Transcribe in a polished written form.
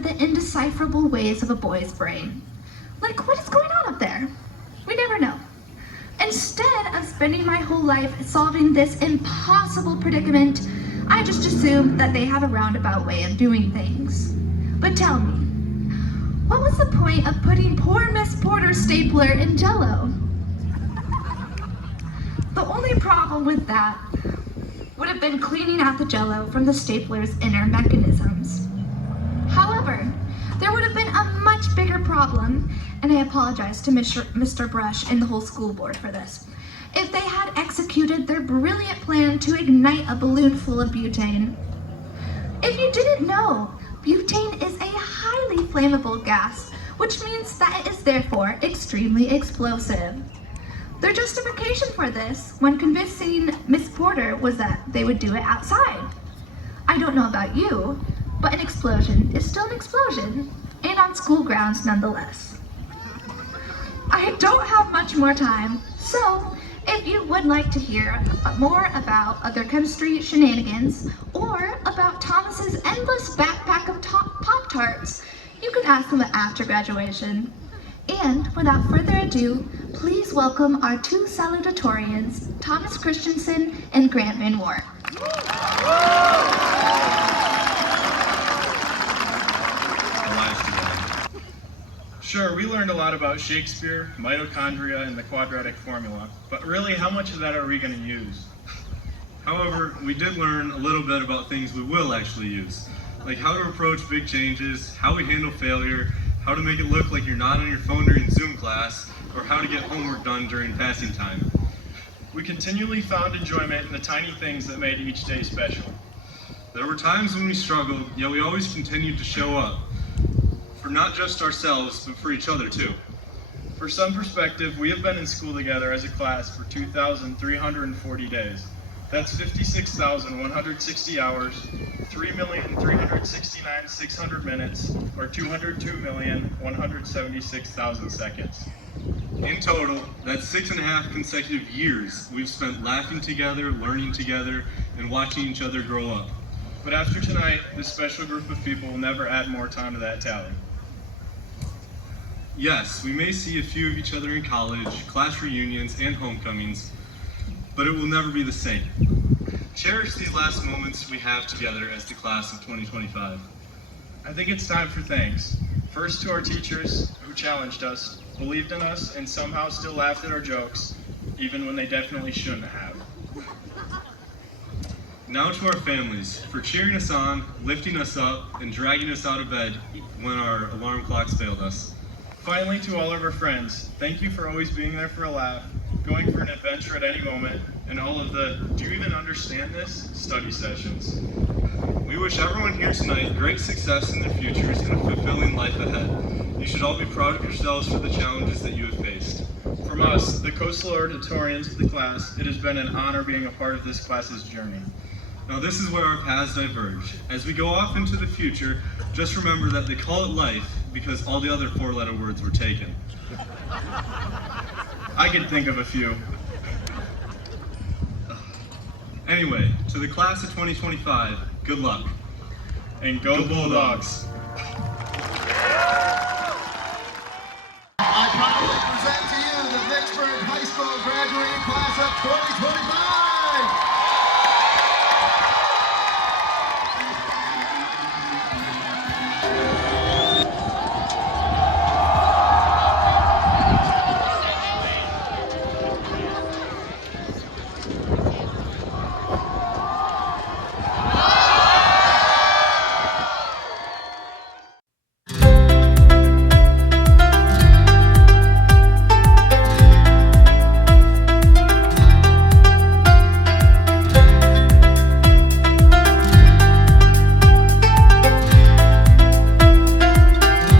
understood the indecipherable ways of a boy's brain. Like, what is going on up there? We never know. Instead of spending my whole life solving this impossible predicament, I just assumed that they have a roundabout way of doing things. But tell me, what was the point of putting poor Miss Porter's stapler in Jell-O? The only problem with that would have been cleaning out the Jell-O from the stapler's inner mechanisms. However, there would have been a much bigger problem, and I apologize to Mr. Brush and the whole school board for this, if they had executed their brilliant plan to ignite a balloon full of butane. If you didn't know, butane is a highly flammable gas, which means that it is therefore extremely explosive. Their justification for this, when convincing Miss Porter, was that they would do it outside. I don't know about you, but an explosion is still an explosion, and on school grounds nonetheless. I don't have much more time, so if you would like to hear more about other chemistry shenanigans or about Thomas's endless backpack of Pop-Tarts, you can ask him after graduation. And without further ado, please welcome our two salutatorians, Thomas Christensen and Grant Van Wart. Sure, we learned a lot about Shakespeare, mitochondria, and the quadratic formula, but really, how much of that are we going to use? However, we did learn a little bit about things we will actually use, like how to approach big changes, how we handle failure, how to make it look like you're not on your phone during Zoom class, or how to get homework done during passing time. We continually found enjoyment in the tiny things that made each day special. There were times when we struggled, yet we always continued to show up. For not just ourselves, but for each other too. For some perspective, we have been in school together as a class for 2,340 days. That's 56,160 hours, 3,369,600 minutes, or 202,176,000 seconds. In total, that's 6.5 consecutive years we've spent laughing together, learning together, and watching each other grow up. But after tonight, this special group of people will never add more time to that tally. Yes, we may see a few of each other in college, class reunions, and homecomings, but it will never be the same. Cherish these last moments we have together as the class of 2025. I think it's time for thanks. First to our teachers who challenged us, believed in us, and somehow still laughed at our jokes, even when they definitely shouldn't have. Now to our families, for cheering us on, lifting us up, and dragging us out of bed when our alarm clocks failed us. Finally, to all of our friends, thank you for always being there for a laugh, going for an adventure at any moment, and all of the "do you even understand this?" study sessions. We wish everyone here tonight great success in their futures and a fulfilling life ahead. You should all be proud of yourselves for the challenges that you have faced. From us, the Coastal Auditorians of the class, it has been an honor being a part of this class's journey. Now this is where our paths diverge. As we go off into the future, just remember that they call it life because all the other four-letter words were taken. I could think of a few. Anyway, to the class of 2025, good luck. And go Bulldogs! I proudly present to you the Vicksburg High School graduating class of 2025.